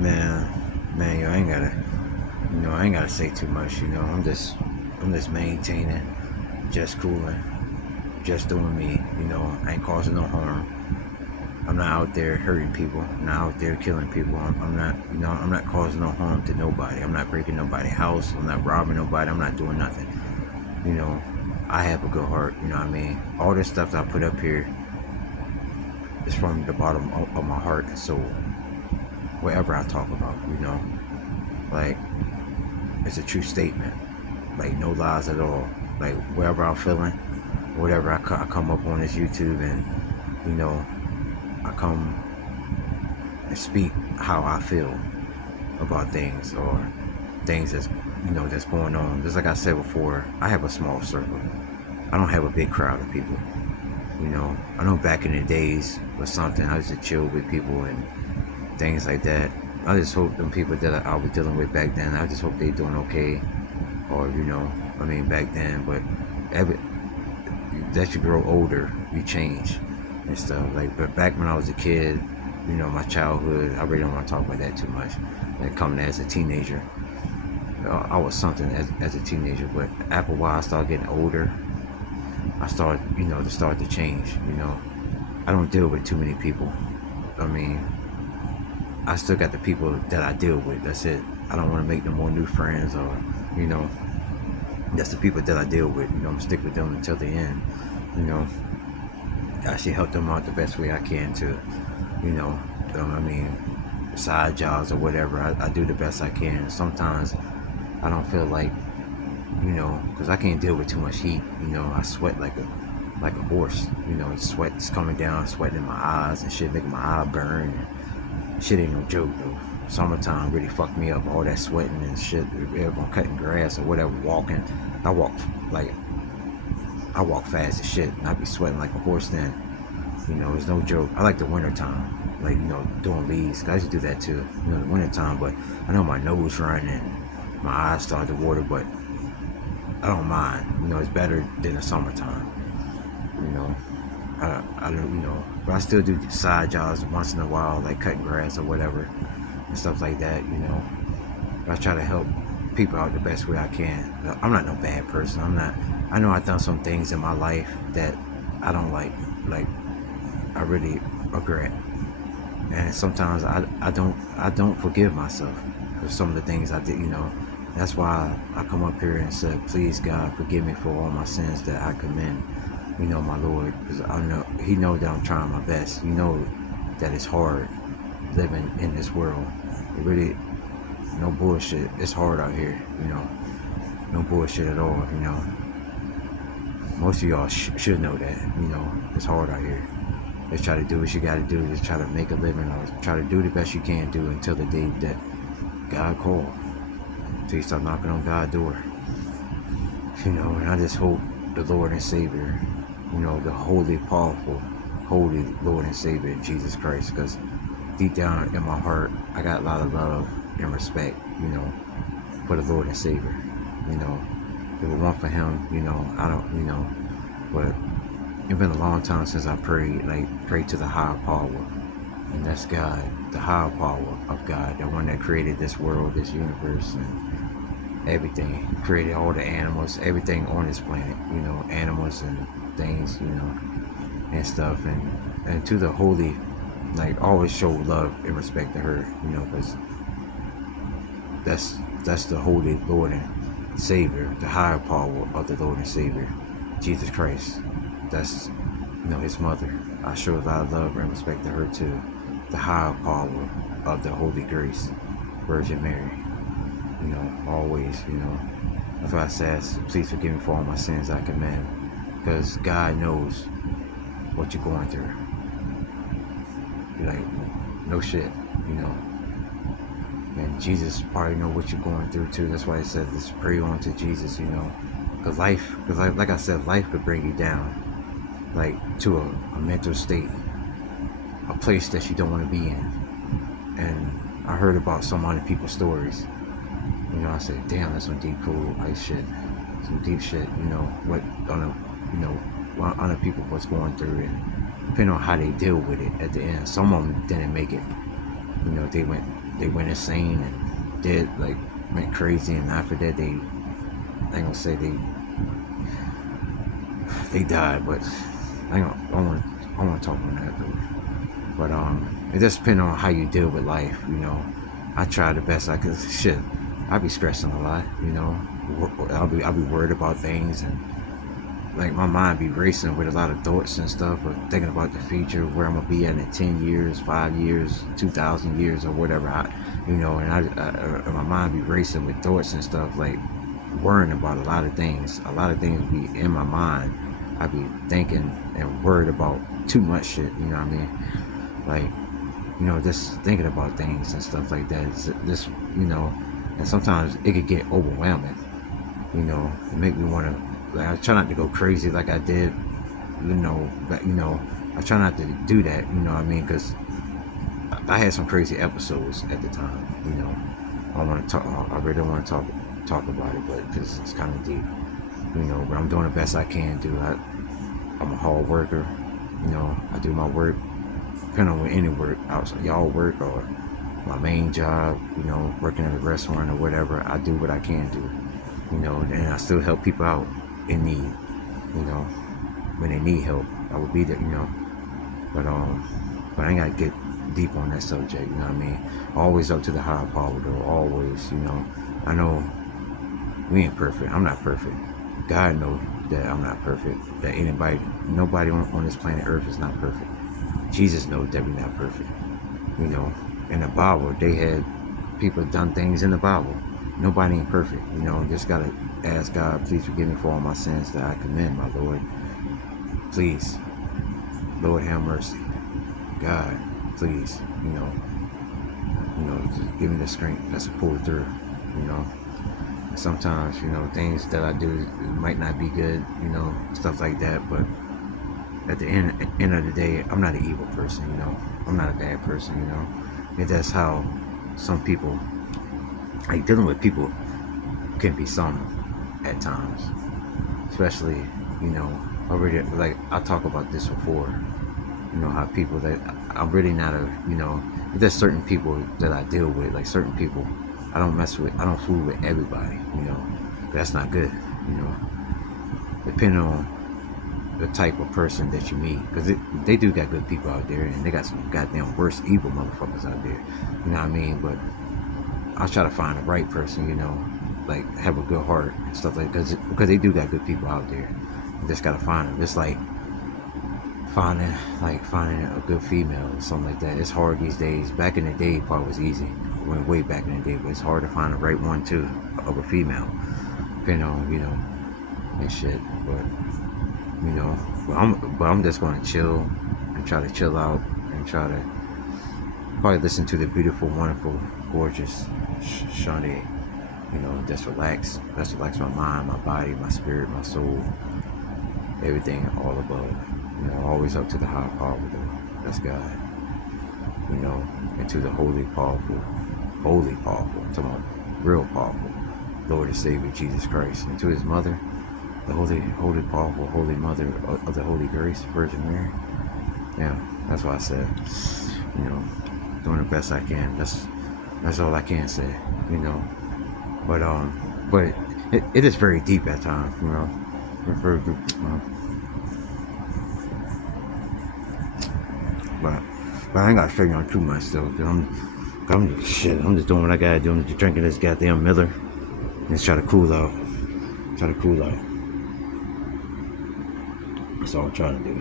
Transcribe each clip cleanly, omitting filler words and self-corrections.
Man, yo, I ain't gotta say too much. I'm just maintaining, just cooling, just doing me. I ain't causing no harm. I'm not out there hurting people. I'm not out there killing people. I'm not, I'm not causing no harm to nobody. I'm not breaking nobody's house. I'm not robbing nobody. I'm not doing nothing. You know, I have a good heart. You know what I mean? All this stuff that I put up here is from the bottom of my heart and soul. Whatever I talk about, like it's a true statement. Like no lies at all. Like wherever I'm feeling, whatever I come up on this YouTube and you know I come and speak how I feel about things or things that's going on. Just like I said before, I have a small circle. I don't have a big crowd of people. I know back in the days was something. I used to chill with people and things like that. I just hope them people that I was dealing with back then, I just hope they doing okay. Or, back then. But every, as you grow older, you change and stuff. Like, but back when I was a kid, my childhood, I really don't want to talk about that too much. Like coming as a teenager, I was something as a teenager. But after a while, I started getting older. I started, to start to change. I don't deal with too many people. I mean, I still got the people that I deal with. That's it. I don't want to make no more new friends or, you know, that's the people that I deal with. I'm stick with them until the end. You know, I actually help them out the best way I can to, you know, side jobs or whatever. I do the best I can. Sometimes I don't feel like, because I can't deal with too much heat. I sweat like a horse. Sweat's coming down, sweating in my eyes and shit, making my eye burn. Shit ain't no joke though. Summertime really fucked me up. All that sweating and shit. Everyone cutting grass or whatever, walking. I walk like I walk fast as shit, and I be sweating like a horse. Then, it's no joke. I like the winter time, like doing leaves. I used to do that too, the winter time. But I know my nose running, and my eyes start to water, but I don't mind. It's better than the summertime. You know, I don't, but I still do side jobs once in a while, like cutting grass or whatever, and stuff like that. But I try to help people out the best way I can. I'm not no bad person. I'm not. I know I've done some things in my life that I don't like. Like I really regret, and sometimes I don't forgive myself for some of the things I did. That's why I come up here and say, please God, forgive me for all my sins that I commit. My Lord, because I know He knows that I'm trying my best. That it's hard living in this world. It really, no bullshit. It's hard out here. No bullshit at all. Most of y'all should know that. It's hard out here. Just try to do what you got to do. Just try to make a living, or try to do the best you can do until the day that God calls. Until you start knocking on God's door. And I just hope the Lord and Savior, the holy, powerful, holy Lord and Savior, Jesus Christ, because deep down in my heart, I got a lot of love and respect, for the Lord and Savior. If it weren't for Him, I don't, but it's been a long time since I prayed to the higher power, and that's God, the higher power of God, the one that created this world, this universe, and everything, created all the animals, everything on this planet, animals and things, and stuff, and to the holy, always show love and respect to her, because that's the holy Lord and Savior, the higher power of the Lord and Savior, Jesus Christ. That's His mother. I show a lot of love and respect to her too. The higher power of the Holy Grace, Virgin Mary. Always. That's why I said, please forgive me for all my sins I commit, because God knows what you're going through. No shit. And Jesus probably know what you're going through too. That's why I said, just pray on to Jesus. Because like I said, life could bring you down, to a mental state, a place that you don't want to be in. And I heard about some other people's stories. I said, damn, that's some deep, cool shit, some deep shit. What other people was going through, and depending on how they deal with it at the end. Some of them didn't make it. They went they went insane and did like went crazy, and after that I ain't gonna say they died, but I want to talk on that though. But it just depends on how you deal with life, you know. I try the best I could. Shit, I be stressing a lot, you know. I'll be worried about things, and like my mind be racing with a lot of thoughts and stuff, or thinking about the future, where I'm gonna be at in 10 years, 5 years, 2,000 years, or whatever. You know, and my mind be racing with thoughts and stuff, like worrying about a lot of things. A lot of things be in my mind. I be thinking and worried about too much shit. You know what I mean? Like, you know, just thinking about things and stuff like that. This, you know, and sometimes it could get overwhelming. You know, it make me want to. Like, I try not to go crazy like I did. You know, but you know, I try not to do that. You know what I mean? Because I had some crazy episodes at the time. You know, I want to talk. I really don't want to talk about it, but because it's kind of deep. You know, but I'm doing the best I can do. I'm a hard worker. You know, I do my work. Depending on any work, outside y'all work or my main job, you know, working at a restaurant or whatever, I do what I can do, you know, and I still help people out in need, you know, when they need help, I will be there, you know, but I ain't gotta get deep on that subject, you know what I mean, always up to the higher power though, always, you know, I know we ain't perfect, I'm not perfect, God knows that I'm not perfect, that nobody on this planet Earth is not perfect. Jesus knows that we're not perfect. You know, in the Bible, they had people done things in the Bible. Nobody ain't perfect. You know, just gotta ask God, please forgive me for all my sins that I commit, my Lord. Please, Lord, have mercy. God, please, you know, just give me the strength that's to pull through. You know, and sometimes, you know, things that I do might not be good. You know, stuff like that, but at the end of the day, I'm not an evil person, you know. I'm not a bad person, you know. And that's how some people, like dealing with people, can be some at times. Especially, you know, already like I talk about this before. You know how people that I'm really not a, you know, there's certain people that I deal with, like certain people. I don't fool with everybody, you know. That's not good, you know. Depending on the type of person that you meet, because they do got good people out there, and they got some goddamn worse evil motherfuckers out there, you know what I mean, but I'll try to find the right person, you know, like have a good heart and stuff like that, because they do got good people out there. You just gotta find them. It's like finding a good female or something like that. It's hard these days. Back in the day it probably was easy, went way back in the day, but it's hard to find the right one too, of a female, depending on, you know, and shit. But you know, but I'm just gonna chill and try to chill out and try to probably listen to the beautiful, wonderful, gorgeous Sade. You know, just relax my mind, my body, my spirit, my soul, everything, all above. You know, always up to the high power though. That's God. You know, and to the holy, powerful, I'm talking about real powerful, Lord and Savior Jesus Christ, and to His mother, the holy, powerful, holy mother of the Holy Grace, Virgin Mary. Yeah, that's what I said. You know, doing the best I can. That's all I can say. You know, but it is very deep at times. You know, very deep. But I ain't got to figure on too much though. I'm just doing what I gotta do. I'm just drinking this goddamn Miller and just try to cool out. That's all I'm trying to do.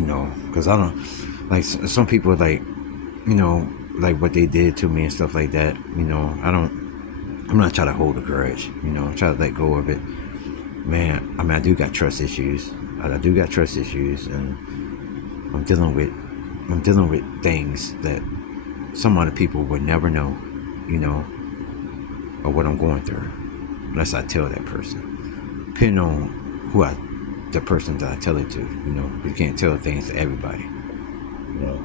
You know, because I don't, like, some people, like, you know, like what they did to me and stuff like that, you know, I'm not trying to hold a grudge, you know, I'm trying to let go of it. Man, I mean, I do got trust issues. I do got trust issues, and I'm dealing with things that some other people would never know, you know, of what I'm going through, unless I tell that person. Depending on the person that I tell it to, you know, you can't tell things to everybody, you know.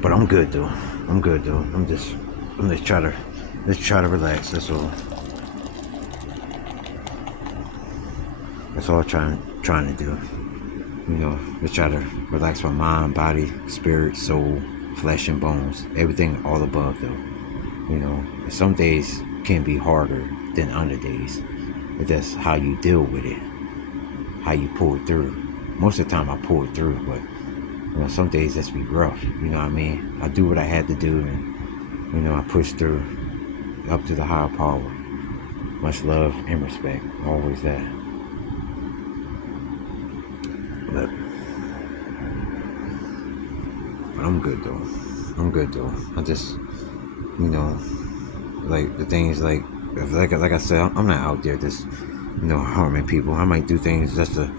But I'm good though. I'm just try to relax. That's all. That's all trying to do. You know, to try to relax my mind, body, spirit, soul, flesh and bones. Everything all above though. You know, some days can be harder than other days. But that's how you deal with it. How you pull it through. Most of the time I pull it through, but you know, some days that's be rough. You know what I mean? I do what I had to do, and you know, I push through up to the higher power. Much love and respect. Always that. But I'm good though. I'm good though. I just, you know, like the things like I said, I'm not out there just, you know, harming people. I might do things just to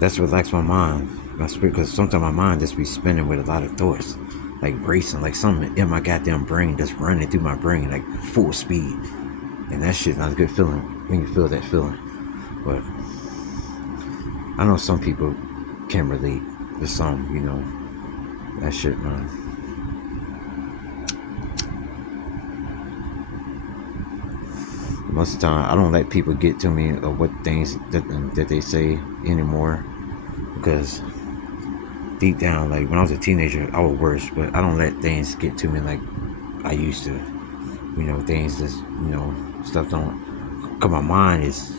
relax my mind, my spirit, because sometimes my mind just be spinning with a lot of thoughts, like racing, like something in my goddamn brain just running through my brain like full speed, and that shit's not a good feeling when you feel that feeling. But I know some people can relate to some, you know, that shit, man. Most of the time, I don't let people get to me of what things that they say anymore, because deep down, like when I was a teenager, I was worse. But I don't let things get to me like I used to. You know, things just, you know, stuff don't. Cause my mind is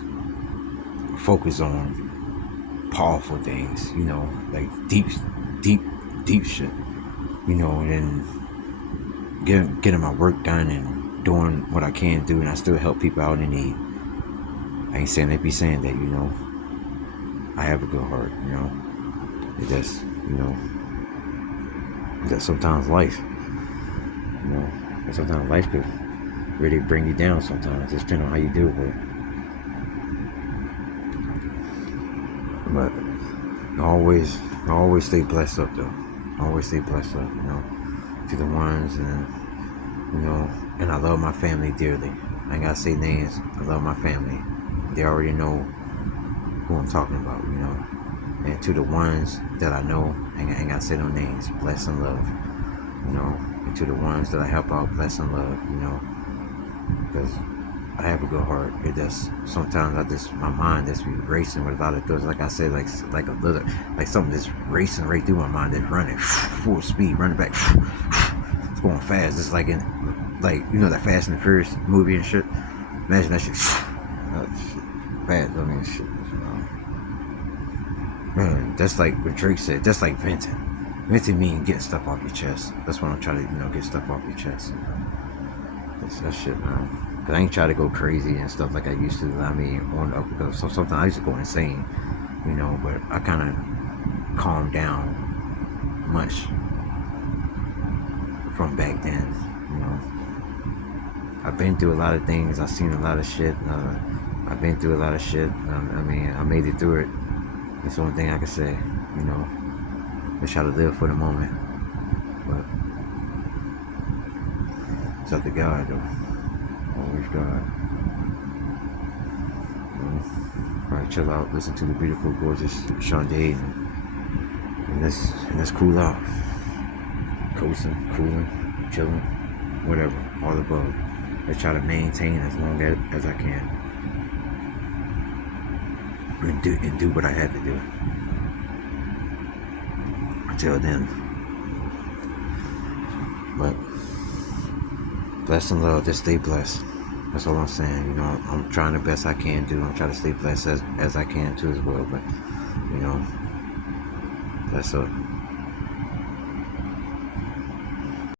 focused on powerful things. You know, like deep, deep shit. You know, and getting my work done and doing what I can do, and I still help people out in need. I ain't saying they be saying that, you know. I have a good heart, you know. It just, you know, that sometimes life, you know, and sometimes life could really bring you down sometimes, just depending on how you deal with it. But I always stay blessed up though. I always stay blessed up, you know, to the ones, and you know, and I love my family dearly. I ain't gotta say names. I love my family. They already know who I'm talking about, you know. And to the ones that I know, I ain't gotta say no names. Bless and love, you know. And to the ones that I help out, bless and love, you know. Because I have a good heart. It just sometimes my mind just be racing with a lot of thoughts. Like I said, like a little, like something that's racing right through my mind, that's running full speed, running back. It's going fast. It's like like you know that Fast and the Furious movie and shit. Imagine that shit. That shit fast. I mean, shit. Man, that's like what Drake said. That's like venting. Venting means getting stuff off your chest. That's what I'm trying to, you know, get stuff off your chest. You know? That's that shit, man. Cause I ain't trying to go crazy and stuff like I used to. I mean, on up because sometimes I used to go insane, you know. But I kind of calmed down much from back then, you know. I've been through a lot of things. I've seen a lot of shit. I've been through a lot of shit. I mean, I made it through it. That's the only thing I can say, you know. Just try to live for the moment. But it's up to God, though. Always God. You know, probably chill out, listen to the beautiful, gorgeous Sade, and let's cool out. Coasting, cooling, chilling, whatever, all above. Let's try to maintain as long as I can. And do what I had to do. Until then. But bless and love, just stay blessed. That's all I'm saying. You know, I'm trying the best I can do. I'm trying to stay blessed as I can too as well. But, you know, bless up.